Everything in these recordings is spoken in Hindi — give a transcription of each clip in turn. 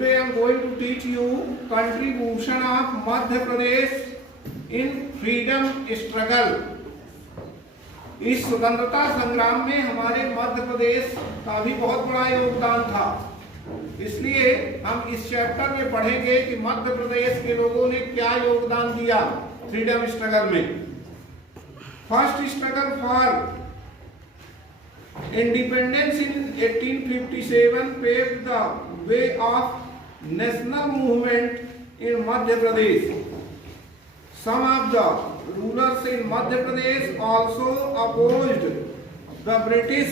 Today I am going to teach you contribution of Madhya Pradesh in freedom struggle. इस स्वतंत्रता संग्राम में हमारे मध्य प्रदेश का भी बहुत बड़ा योगदान था। इसलिए हम इस चैप्टर में पढ़ेंगे कि मध्य प्रदेश के लोगों ने क्या योगदान दिया फ्रीडम स्ट्रगल में। First struggle for independence in 1857 paved the way of national movement in Madhya Pradesh. Some of the rulers in Madhya Pradesh also opposed the British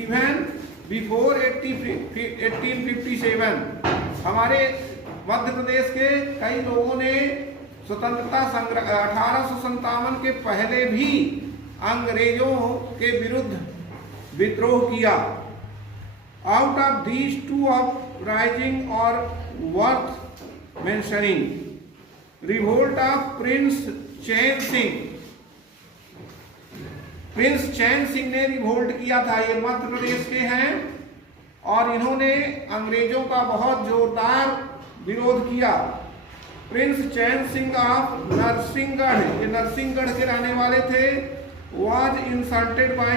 even before 1857. हमारे मध्य प्रदेश के कई लोगों ने स्वतंत्रता संग्राम 1857 के पहले भी अंग्रेजों के विरुद्ध विद्रोह किया। Out of these two uprising और worth mentioning revolt of prince Chain Singh. Prince Chain Singh ने रिवोल्ट किया था। ये मध्य प्रदेश के हैं और इन्होंने अंग्रेजों का बहुत जोरदार विरोध किया। प्रिंस चैन सिंह ऑफ नरसिंहगढ़, ये नरसिंहगढ़ के रहने वाले थे, was insulted by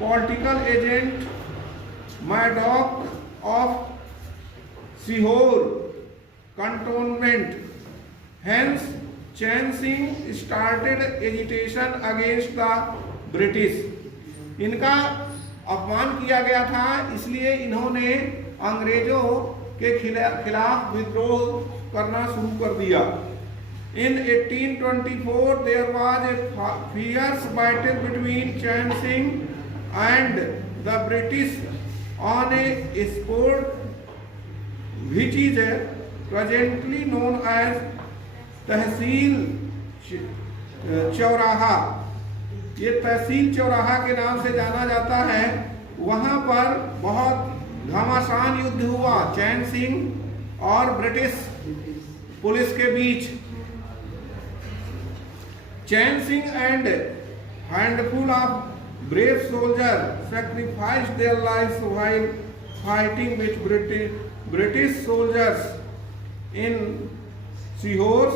political agent Maddock of Sehore cantonment. Hence, Chain Singh started agitation against the British. इनका अपमान किया गया था, इसलिए इन्होंने अंग्रेजों के खिलाफ विद्रोह करना शुरू कर दिया। In 1824, there was a fierce battle between Chain Singh and the British on a spot which is presently known as तहसील चौराहा। ये तहसील चौराहा के नाम से जाना जाता है। वहाँ पर बहुत घमासान युद्ध हुआ चैन सिंह और ब्रिटिश पुलिस के बीच। Chain Singh and handful of brave soldier sacrificed their lives while fighting with British soldiers in Sehore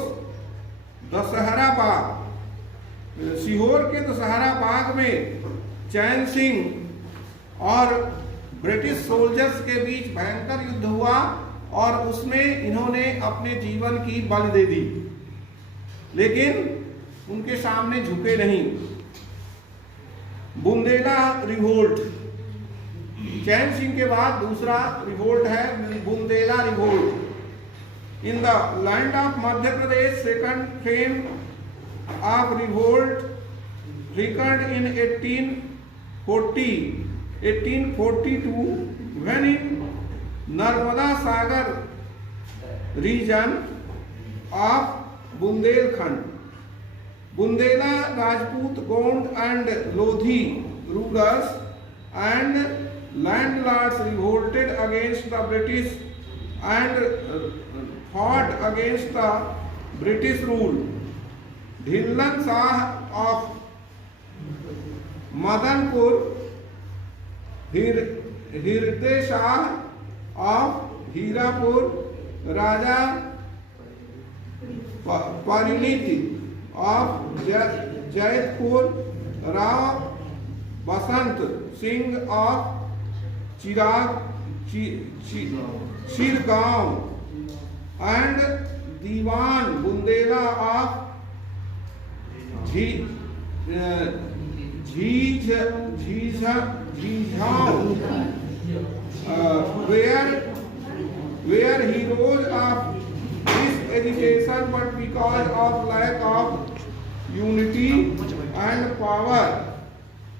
Dussehra Bagh. Sehore के दशहरा बाग में चैन सिंह और ब्रिटिश सोल्जर्स के बीच भयंकर युद्ध हुआ और उसमें इन्होंने अपने जीवन की बलि दे दी, लेकिन उनके सामने झुके नहीं। बुंदेला रिवोल्ट, चैन सिंह के बाद दूसरा रिवोल्ट है Bundela revolt. In the land of Madhya Pradesh, second flame of revolt recurred in 1842 when in Narmada Sagar region of Bundelkhand, Bundela Rajput, Gond and Lodhi rulers and landlords revolted against the British and fought against the British rule. Dhillan Shah of Madanpur, Hirde Shah of Hirapur, Raja Pariniti of Jaitpur, Rao Basant Singh of Chirgaon and Diwan Bundela of where he rose up his education, but because of lack of unity and power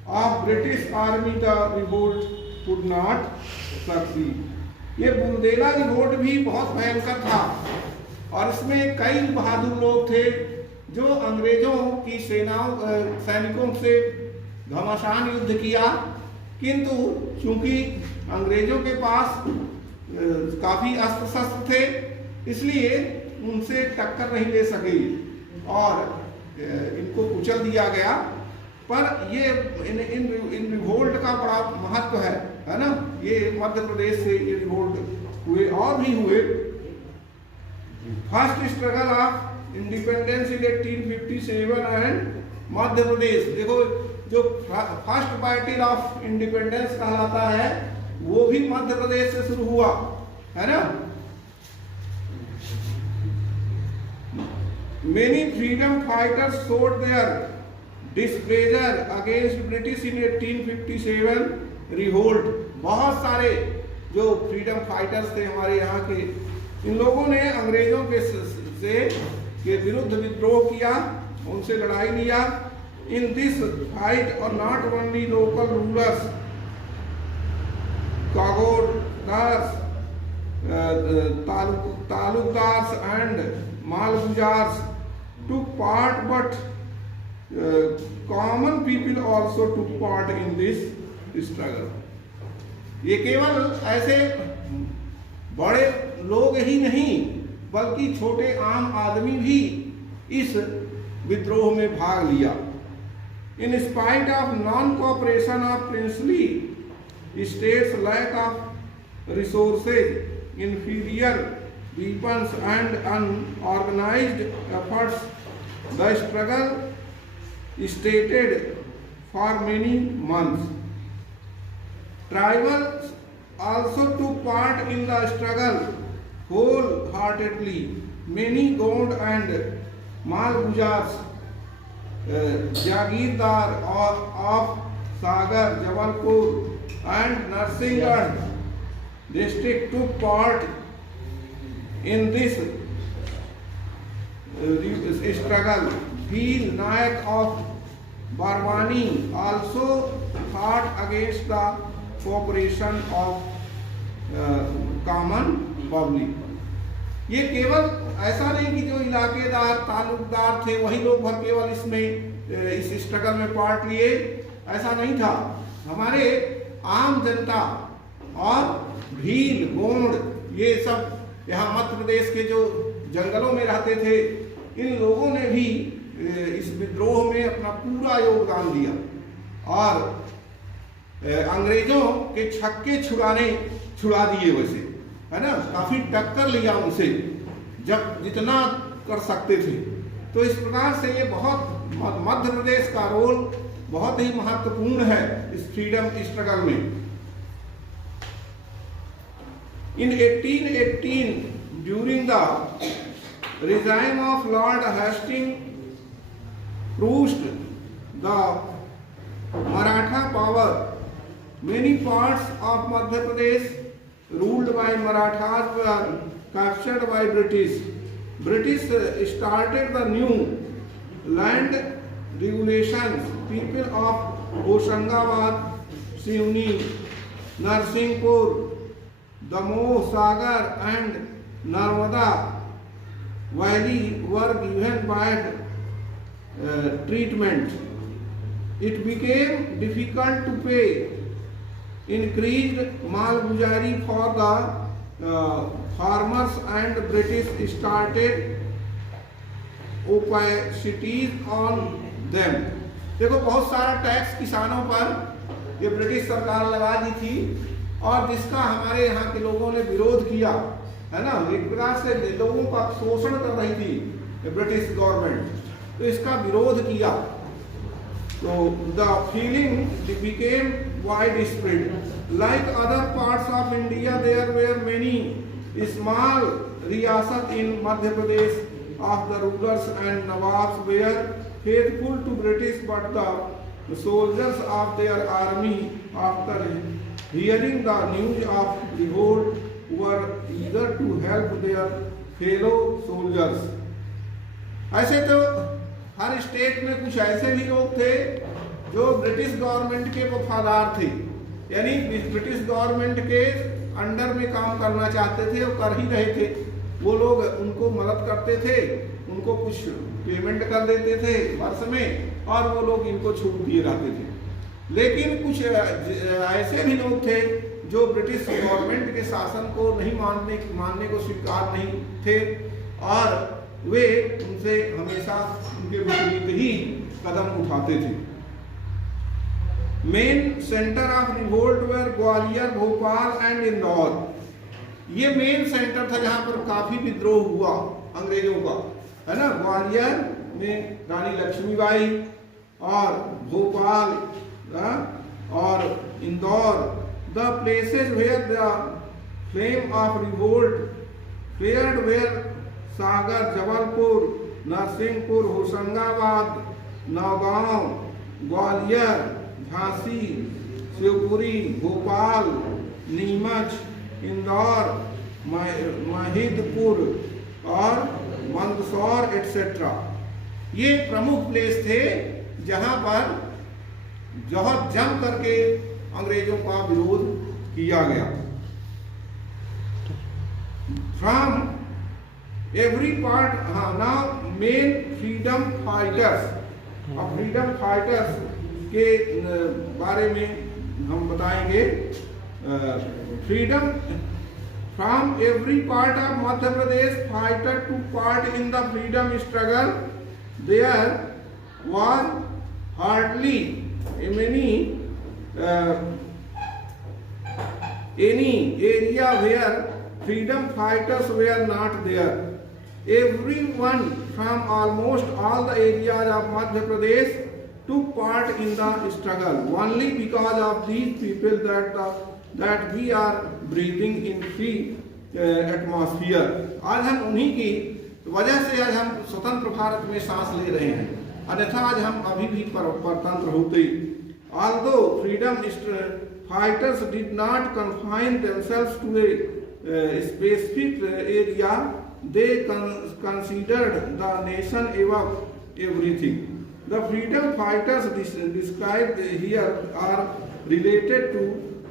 of British army, the revolt could not succeed. ये बुंदेला रिवोल्ट भी बहुत भयंकर था और इसमें कई बहादुर लोग थे जो अंग्रेजों की सैनिकों से घमासान युद्ध किया, किंतु चूंकि अंग्रेजों के पास काफी अस्त्र शस्त्र थे, इसलिए उनसे टक्कर नहीं ले सके और इनको कुचल दिया गया। पर ये इन रिवोल्ट का बड़ा महत्व है ना। ये मध्य प्रदेश से ये रिवोल्ट हुए और भी हुए। First struggle of independence in 1857 and Madhya Pradesh. देखो जो फर्स्ट बैटल ऑफ इंडिपेंडेंस कहलाता है वो भी मध्य प्रदेश से शुरू हुआ है ना। Many freedom fighters showed their displeasure against British in 1857 revolt। बहुत सारे जो फ्रीडम फाइटर्स थे हमारे यहाँ के, इन लोगों ने अंग्रेजों के विरुद्ध विद्रोह किया, उनसे लड़ाई लिया। In this fight or not only local rulers, kagodars, talukdars and malgujars took part, but common people also took part in this struggle। ये केवल ऐसे बड़े लोग ही नहीं बल्कि छोटे आम आदमी भी इस विद्रोह में भाग लिया। In spite of non-cooperation of princely states, lack of resources, inferior weapons and unorganized efforts, the struggle stated for many months। Tribals also took part in the struggle wholeheartedly। Many Gond and Malgujars, Jagirdar of Sagar, Jabalpur and Narsingarh district took part in this struggle। Bhil Nayak of Barwani also fought against the cooperation of common public। ये केवल ऐसा नहीं कि जो इलाकेदार तालुकदार थे वही लोग भर केवल इसमें इस स्ट्रगल में पार्ट लिए, ऐसा नहीं था। हमारे आम जनता और भील गोंड ये सब यहाँ मध्य प्रदेश के जो जंगलों में रहते थे, इन लोगों ने भी इस विद्रोह में अपना पूरा योगदान दिया और अंग्रेजों के छक्के छुड़ा दिए वैसे, है ना। काफी टक्कर लिया उनसे जब जितना कर सकते थे। तो इस प्रकार से ये बहुत मध्य प्रदेश का रोल बहुत ही महत्वपूर्ण है इस फ्रीडम स्ट्रगल में। In 1818 during the regime of Lord Hastings proved the Maratha power, many parts of Madhya Pradesh ruled by Marathas were captured by British। British started the new land regulations। People of Hoshangabad, Siuni, Narsinghpur, Damoh, Sagar and Narmada Valley were given bad treatment। It became difficult to pay increased malguzari for the farmers and British started opacities on them। देखो बहुत सारा टैक्स किसानों पर ये ब्रिटिश सरकार लगा दी थी और जिसका हमारे यहाँ के लोगों ने विरोध किया, है ना। एक प्रकार से लोगों का शोषण कर रही थी ब्रिटिश गवर्नमेंट, तो इसका विरोध किया। तो the feeling became widespread। Like other parts of India, there were many small riyasat in Madhya Pradesh of the rulers and nawabs were faithful to British, but the soldiers of their army, after hearing the news of revolt, were eager to help their fellow soldiers। ऐसे तो हर स्टेट में कुछ ऐसे भी लोग थे जो ब्रिटिश गवर्नमेंट के वफादार थे, यानी ब्रिटिश गवर्नमेंट के अंडर में काम करना चाहते थे और कर ही रहे थे। वो लोग उनको मदद करते थे, उनको कुछ पेमेंट कर देते थे वर्ष में और वो लोग इनको छूट दिए रहते थे। लेकिन कुछ ऐसे भी लोग थे जो ब्रिटिश गवर्नमेंट के शासन को नहीं मानने को स्वीकार नहीं थे और वे उनसे हमेशा उनके विपरीत ही कदम उठाते थे। Main centre of revolt were Gwalior, Bhopal and Indore. ये मेन सेंटर था जहां पर काफी विद्रोह हुआ अंग्रेजों का, है ना। ग्वालियर में रानी लक्ष्मीबाई और भोपाल और Indore, the places where the flame of revolt flared were Sagar, Jabalpur, Narsinghpur, Hoshangabad, Nowgong, Gwalior, Jhansi, Shivpuri, Bhopal, Neemuch, Indore, Mahidpur और मंदसौर एटसेट्रा। ये प्रमुख प्लेस थे जहां पर बहुत जम करके अंग्रेजों का विरोध किया गया। फ्रॉम एवरी पार्ट, हाँ, नाउ मेन फ्रीडम फाइटर्स। अब फ्रीडम फाइटर्स के बारे में हम बताएंगे। Freedom from every part of Madhya Pradesh fighter to part in the freedom struggle, there was hardly any area where freedom fighters were not there. Everyone from almost all the areas of Madhya Pradesh took part in the struggle. Only because of these people that we are breathing in free atmosphere. आज हम उन्हीं की वजह से आज हम स्वतंत्र भारत में सांस ले रहे हैं, अन्यथा आज हम अभी भी परतंत्र होते। Although freedom fighters did not confine themselves to a specific area, they considered the nation above everything. The freedom fighters described here are related to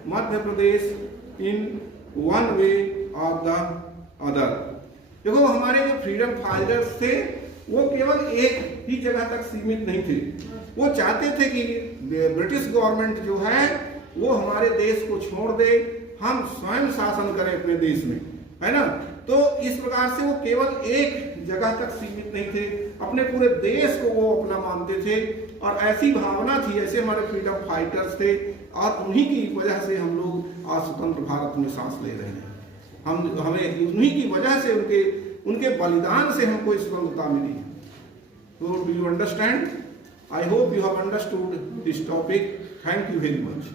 Madhya Pradesh in one way or the other. देखो, हमारे जो फ्रीडम फाइटर्स थे वो केवल एक ही जगह तक सीमित नहीं थे। वो चाहते थे कि ब्रिटिश गवर्नमेंट जो है वो हमारे देश को छोड़ दे, हम स्वयं शासन करें अपने देश में, है ना। तो इस प्रकार से वो केवल एक जगह तक सीमित नहीं थे, अपने पूरे देश को वो अपना मानते थे और ऐसी भावना थी, ऐसे हमारे फ्रीडम फाइटर्स थे और उन्हीं की वजह से हम लोग आज स्वतंत्र भारत में सांस ले रहे हैं। हमें उन्हीं की वजह से उनके बलिदान से हमको स्वतंत्रता मिली है। So do you understand? I hope you have understood this topic. Thank you very much.